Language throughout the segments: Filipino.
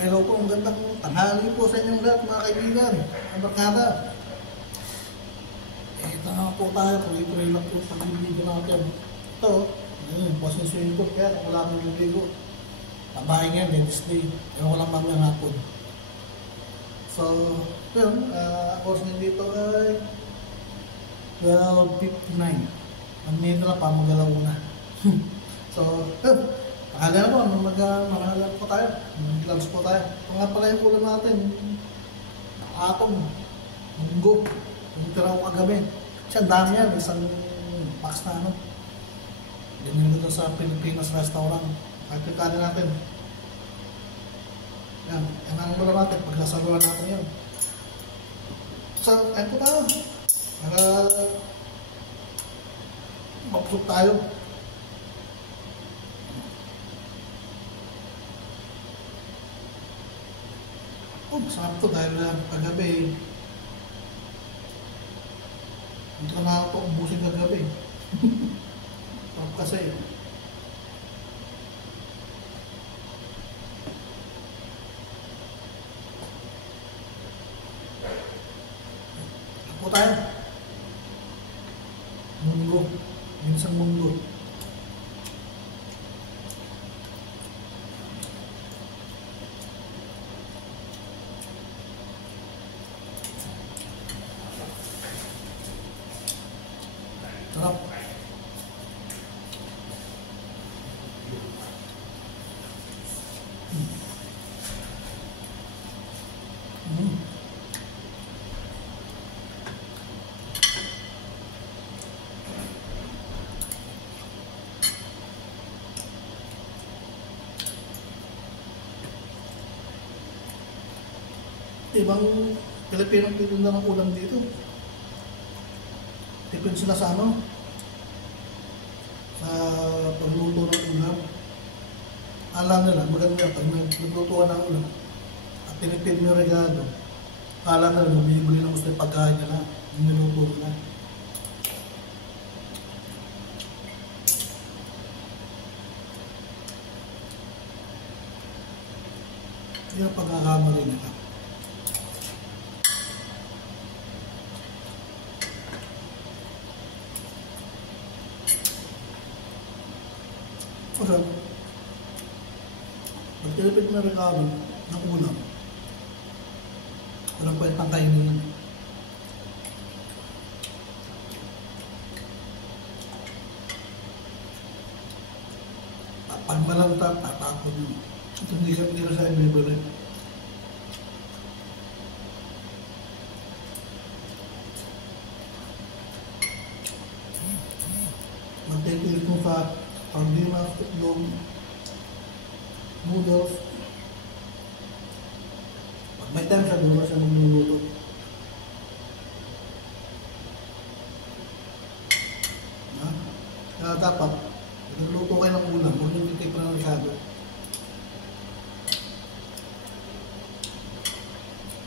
Hello po, ang gandang tanghali po sa inyong lahat mga kaibigan, ang barkada. Ito nga po tayo, tuloy-tuloy lang po pag-ibigin natin. Ito, posisyon ko, kaya kung wala akong bibigo. Tabahin yan, next day. Ewan ko lang mamayang hapon. So, yun, course nyo dito ay 12:59. Ang minute na pa, magalaw na. So, yun. Akala na po, makahalan po tayo. Mag-lunch po tayo. Ito nga pala yung ulam natin. Atong, munggo. Yung tira ko kagabi. Kasi ang dami yan. Isang box na ano. Binili ko sa Pilipinas restaurant. Pagkakanin natin. Yan. Yan ang ulam natin. Pagkasaluhan natin yan. So, ayun po tayo. Para mapusok tayo. Oh, masarap to dahil kagabi hindi ko na ito ubusin kagabi. Sarap kasi. Ako tayo. Munggo. Ginsang munggo. Sarap. Ibang Pilipinong titinda ng ulam dito. Tipid sila sa ano? Sa pagluto ng ulam. Alam nila, maganda pag naglutuan ng ulam at tinipid mo yung regalo, alam nila, bumibili ng gusto yung pagkain nila, yung niluto nila. Yun ang pagkakamali nila. Kasi, pag tinipid na regalo ng ulam, walang kwentang kainin. Pag malanta, tatapon yun. Ito hindi ka sa ibibili. Magtikilit mo sa sardinas, itlog, noodles. Pag may time siya, doon siya magluluto. Kaya dapat, nagluto kayo ng ulam, huwag yung titip na masyado.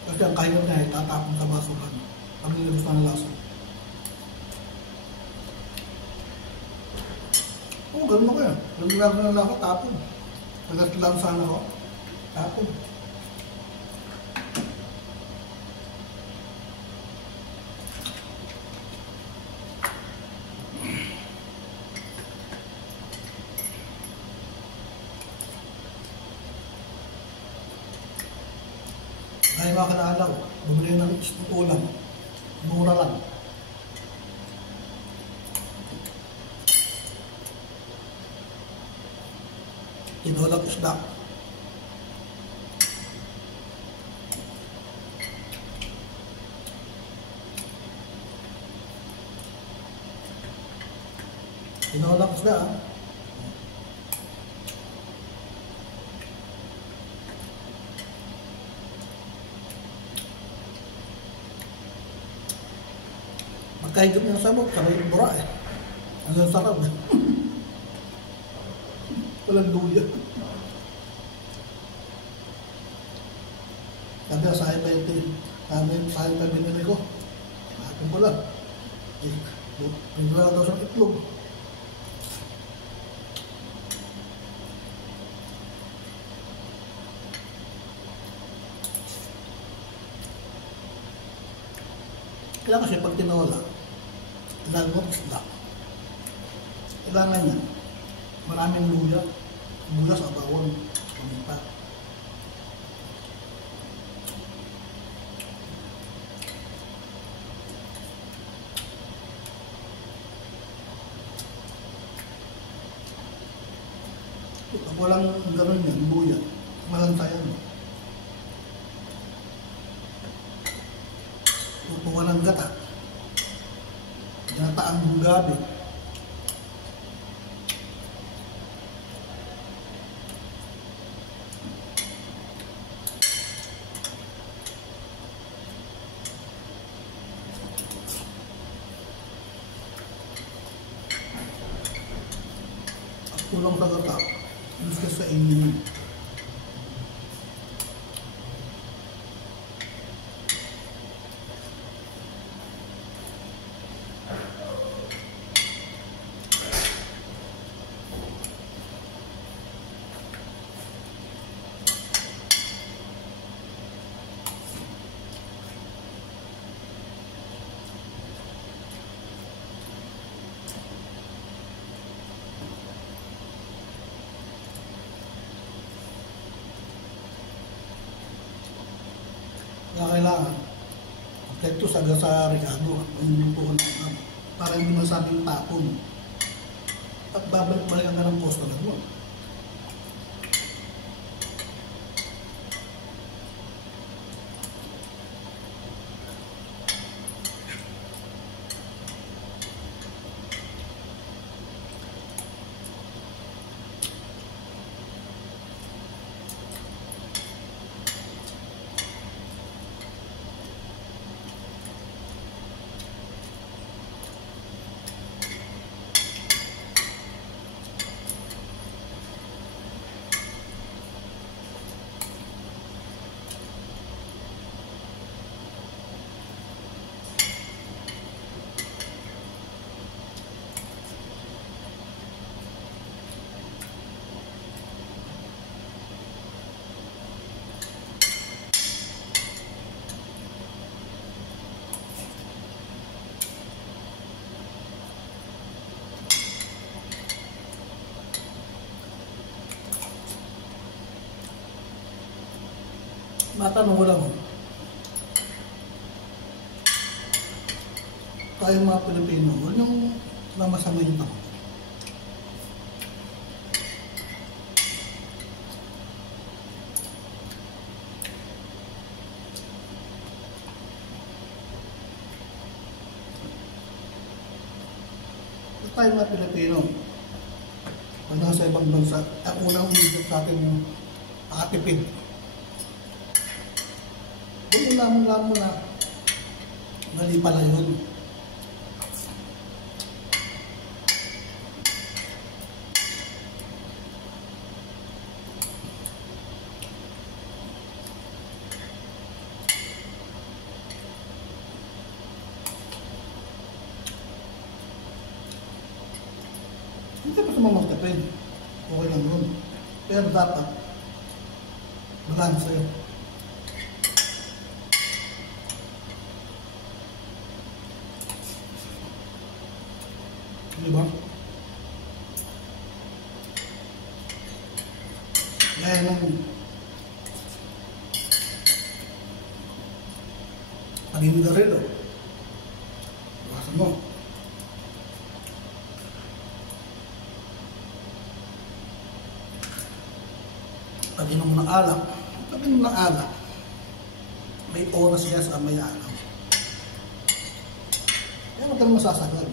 Kasi ang kayo niya ay tatapon sa basuhan. Pag nilabas na lasa. Oo, ganun ako yan. Pag nilabas na lasa, tapon. Nagkatilang sana ako. Tapon. Dahil mga kanaalaw, bumili ng isang ulam. Mura lang. Tinolang isda. Tinolang isda. Magkahigit ng sabot, sabay yung bura eh. Ang sarap eh. Walang duya. Sabi sa akin pa yung sa akin pa binili ko. Akin ko lang. Pinila daw sa itlog. Kaya kasi pag tinola, lalo mo isda. Kailangan yan. Maraming luya. Luya sa bawang. Paminta. Pag walang gano'n yan, luya, malanta yan. Kung walang gata, ginataang gabi. At kulang sa gata, gusto sa inyo. Kaya kailangan, ito sa Ricardo, yung lutuan ng para hindi masabing tapon. At babalik-balikan ka ng customer mo. Matanong ko lang, tayong mga Pilipino, yung namasama yung tao. Tayong mga Pilipino, pag nasa ibang bansa, ang unang umigit sa atin yung pakatipid. Kung lamang na mali pala yun. Hindi pa sa mga magtapin. Okay lang yun. Pero dapat balance yun. Diba? Kaya nang paninigarilo, iwasan mo. Pag-inom mo ng alak, pag-inom ng alak, may oras siya sa may alak. Kaya huwag kang masasagad.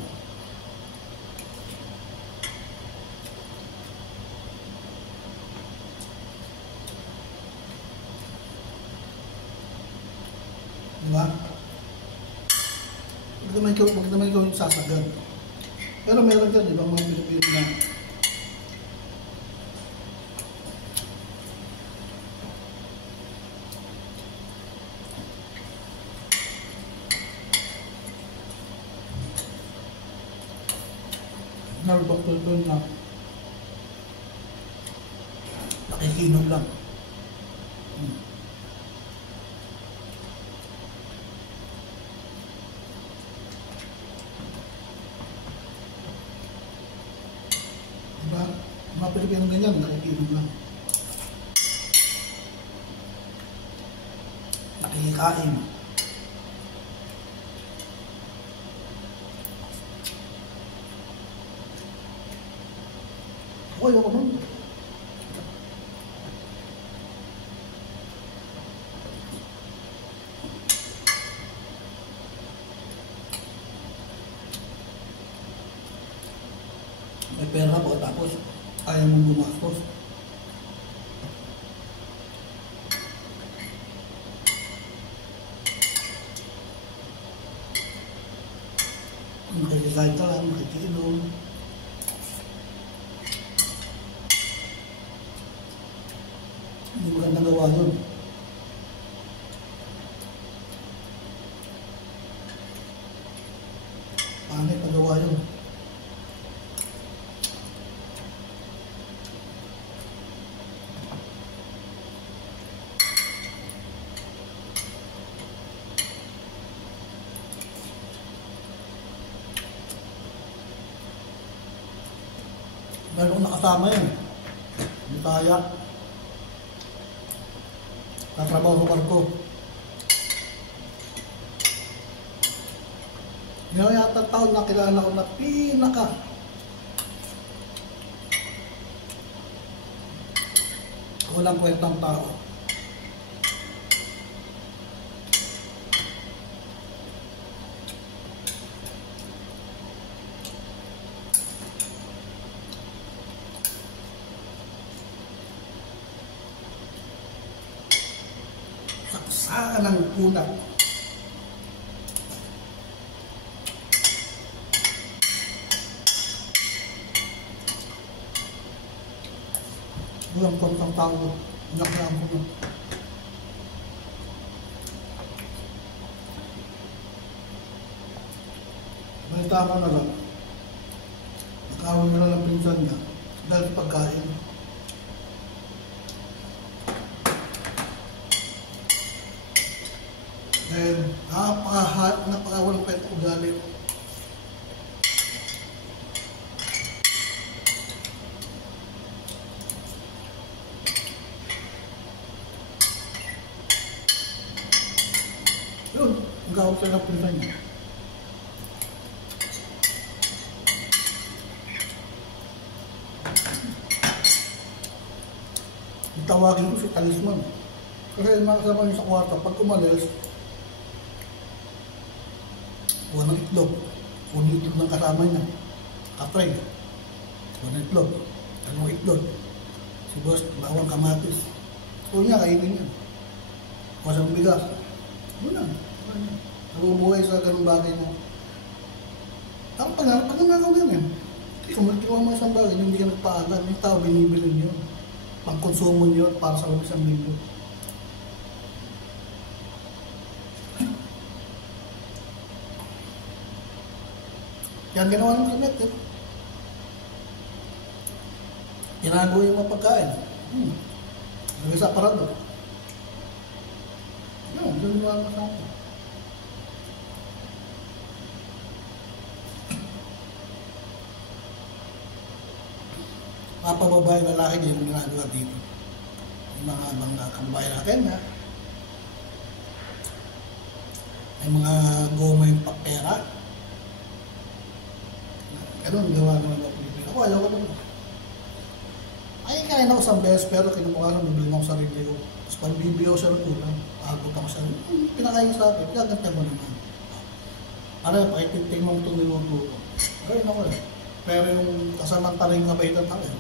Diba? Huwag naman ikaw yung sasagad. Pero meron dyan, ibang mga Pilipino na narbaktul na nakikinom lang. lang. Nakikain. Ako ayoko nun. May pera po tapos ayaw mong gumastos. Makikisay ka lang, makikiinom. Hindi magandang gawa yun. Pangit na gawa yun. Meron kong nakasama yun. Hindi kaya. Tatrabaho sa barko. Ngayon yata taon na kilala ko na pinaka walang kwentang tao. Saksakan ng punat. Walang kwentang tao. Nakakam ko na. Balita ko na lang. Nag-awal na lang ang pinsan niya dahil sa pagkain. Dahil napakawalang kwentang ugali. Yun, nag-awal sila ng pinsan niya. Tawagin ko si Talisman. Kasi nakasama niya sa kwarto. Pag umalis, walang itlog. Walang itlog ng kasama niya. Kapre. Walang itlog. Anong itlog? Si boss, bawang kamatis. So niya, kainin niya. Wasang bigas. Yun lang. Nabubuhay sa ganung bagay mo. Tapos pag nanakaw yan eh. Kung magkiwa mo isang bagay, hindi ka nagpaalam. Yung tao, binibilin yun. Pang-konsumo niyo para sa isang linggo. Yan ginawa ng Clement eh. Tinago yung mga pagkain. Lagay sa aparador. Yan, ginawa ng kasama. Mga pababae na lalaki din yung ginagawa dito. Yung mga abang kababae natin na may mga goma yung pera. Ganun, gawa naman ng Pilipino. Ako, ayaw ko naman. Ay, kaya na ako isang beses, pero kinukuha bibili ako sa sarili ko. Tapos pag bibiyaw siya ng ulam, agot ako sa sarili. Pinakain sa akin, gagantay mo naman. Para, pakitinting mo itong niluto ko. Gawin ako eh. Pero yung kasamantala yung kabaitan ako eh.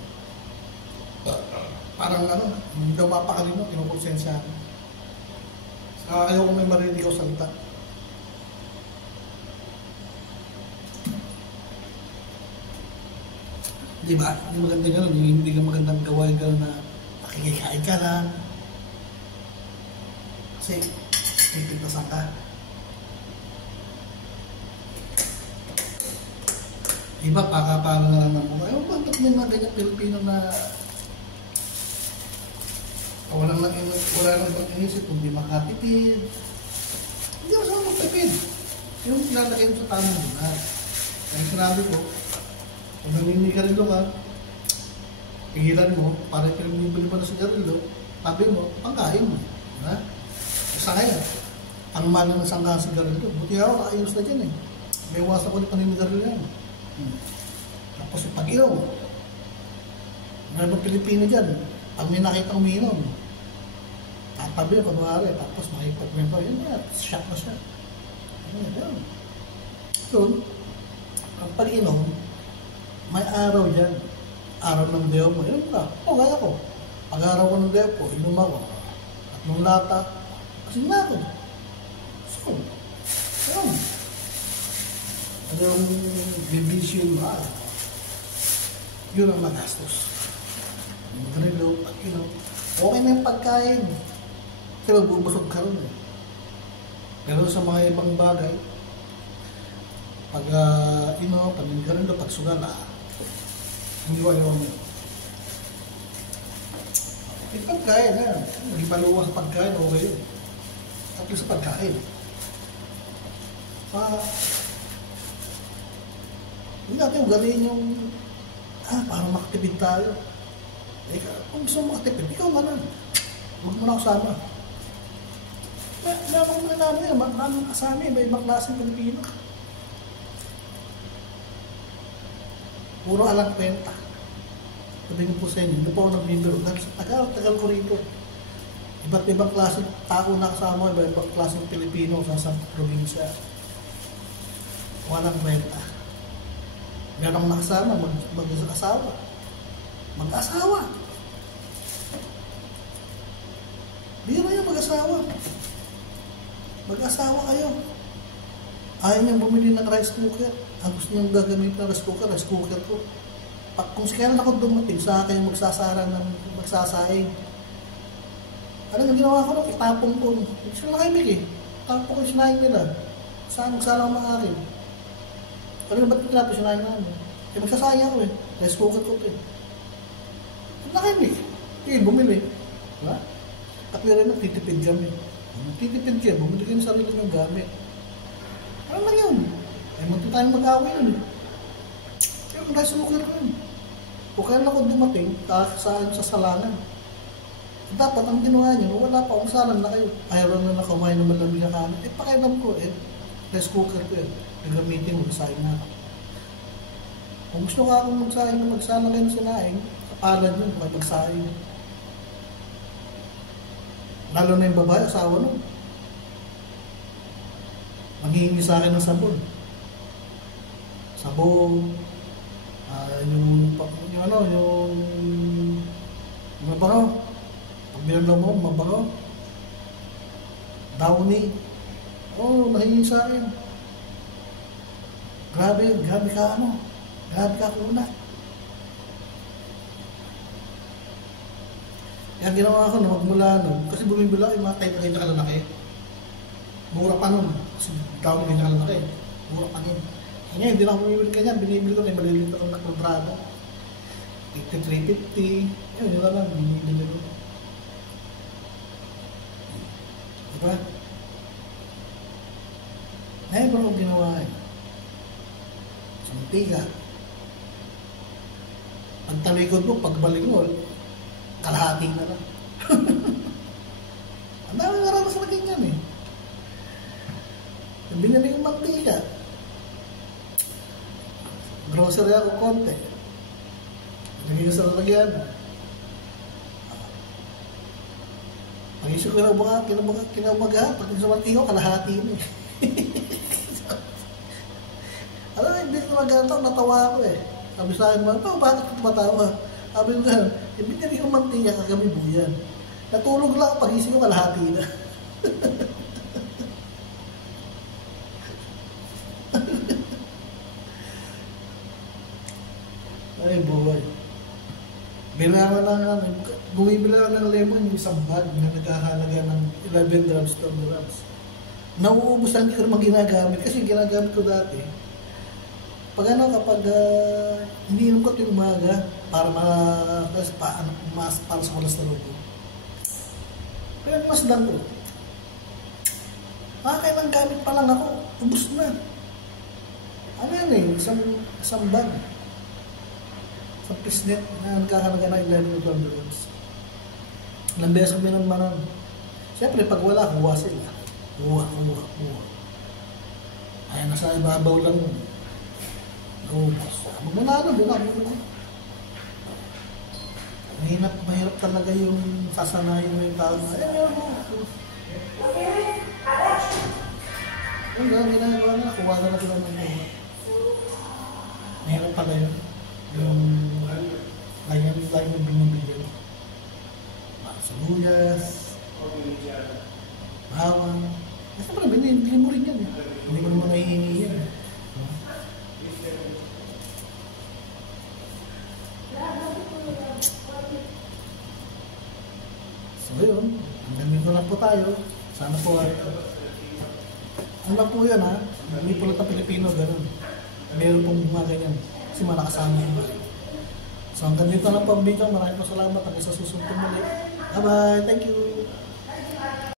Parang ano, hindi daw mapakalim mo, kinukonsensya ako. Ayaw ko may marinig ako salita. Diba? Hindi maganda gano'n. Hindi ka magandang gawain gano'n na makikikain ka lang. Kasi, pipintasan ka. Iba, pakapano na naman mo. Ayaw, bakit may mga ganyan Pilipino na wala nang ibang inisip kung di makatipid. Hindi mo saan magtipid. Yung ilalagay mo sa tamang lugar. Kaya sinabi ko, kung nangingi ka rin lugar, pigilan mo, para pinibili mo na sigarilyo, sabi mo, pangkain mo. Diba? Isa ngayon, ang mahal ng isang sigarilyo. Buti ako, nakayos na dyan eh. May iwasan ko na paninigarilyo yan. Tapos yung pag-inom, mga Pilipino dyan, pag may nakita umiinom, tatabi, kunwari, tapos makipag-member, yun na, shock na siya. Yun. Yun, ang pag-inom, may araw dyan. Araw ng deo mo, yun na. Gaya ko. Pag-araw ko ng deo ko, inom ako. At nung lata, kasi na ako. So, yun. Ano yung bibisyon mo, yun ang magastos. Ganilo, pag-inom. Okay na yung pagkain. Pero bubusog ka rin eh. Pero sa mga ibang bagay, pag paningarilo, pag sugal, hindi ko ayaw mo. Yung pagkain, maging maluwa sa pagkain, okay yun. Tapos sa pagkain. Hindi natin ugalin yung, parang makatipid tayo. Kung gusto mo makatipid, ikaw na lang. Huwag mo na ako sama. Meron mo na namin yan, maraming kasama eh, may ibang klaseng Pilipino. Puro alang kwenta. Sabihin po sa inyo, hindi po ako nagbibiro. Tagal ko rito. Iba't ibang klaseng tao na kasama, iba't ibang klaseng Pilipino sa probinsya. Walang kwenta. Meron nakasama, mag-asawa. Mag-asawa. Biro yung mag-asawa. Mag-asawa kayo. Ayaw niyang bumili ng rice cooker. Ang gusto niyang gagamitin ng rice cooker ko. Kung kailan ako dumating sa akin magsasara ng magsasaing. Ano yung ginawa ko? Itapong ko. Hindi sila nakaibig eh. Tapong ko yung sinaing nila. Saan magsalang mga akin? Ano ba't tinapos yung sinaing namin? Magsasayang ako eh. Rice cooker ko eh. Nakaibig. Bumili. Diba? At meron na titipid kami. Titipid kayo, bumili kayo ng sarili ng gamit. Ano lang yun? Munti tayong mag-away nun. Pero ang rice cooker ko yun. Kung kailan ako dumating, saan sa salangan. Dapat ang ginawa nyo, wala pa, salang na kayo. Ayaw na nakumain ng malamig na kanin. Pakialam ko, rice cooker ko yun. Nagamitin mo, magsayang na ako. Kung gusto ka akong magsayang na magsalang kayo ng sinaing, kapalad nyo, may magsayang. Lalo na yung babae, asawa nun. Manghihingi sa akin ng sabon. Sabon, yung mabango. Pag binalaw mo, mabango. Downy. Nahingi sa akin. Grabe ka Grabe ka kuna. Kaya ginawa ko na magmula nun, kasi bumibila yung mga type na kalalaki. Mura pa nun. Kasi tawag na kalalaki. Mura pa nun. Ngayon, hindi na ako bumibili kanyan. Binibili ko na yung malilito ng nagkontrado. 5350. Yun lang. Binibili ko. Diba? Ngayon ba ako ginawa eh? Sa mantiga. Ang talikod mo, pagbalik mo, kalahati na lang. Ang dami nga sa laging yan eh. Binili yung mantika. Grocery ako konti. Lagay ko sa lalagyan. Pag-isip ko na kinabagahan, pag sa mantika, kalahati na eh. Alam, hindi ko magato, natawa ako eh. Sabi sa akin, bakit ka tumatawa? Sabi ko nga, binili yung mantika kagabi buyan. Natulog lang, pag-isip ko kalahati na. Ay, buhay. Bilangan lang, bumibila ng lemon yung isang bag na nagkahalaga ng 11 grams, 12 grams. Nauubos lang, hindi ko naman ginagamit kasi ginagamit ko dati. Kapag hindi inom ko ito yung umaga para para sa kolesterol ko. Pero mas lang ko. Kailang gamit pa lang ako, ubos na. Ano yan eh, isang bag. sa Pisnet na nagkakalaga ng 11 grams. Ilang beses kami naman. Siyempre, pag wala, kuha sila. Kuha. Ay, nasa ibabaw lang. Naubos. Magmanalo, buka. Mahirap talaga yung sasanayin mo yung tao na, yung ginagawa na, kuha na sila ng kuha. Mahirap pala yun. Yung layan yung binibigyan. Saluyas, bawang. Basta pala, binibili mo rin yan. Hindi mo naman nahihingi yan. So yun, hanggang dito lang po tayo. Sana po ay ano lang po yan ha, may pulot na Pilipino, gano'n. Meron pong mga ganyan, kasi malakasama yung mga. So hanggang dito lang po ang video, maraming po salamat, hanggang sa susunod muli. Bye bye, thank you!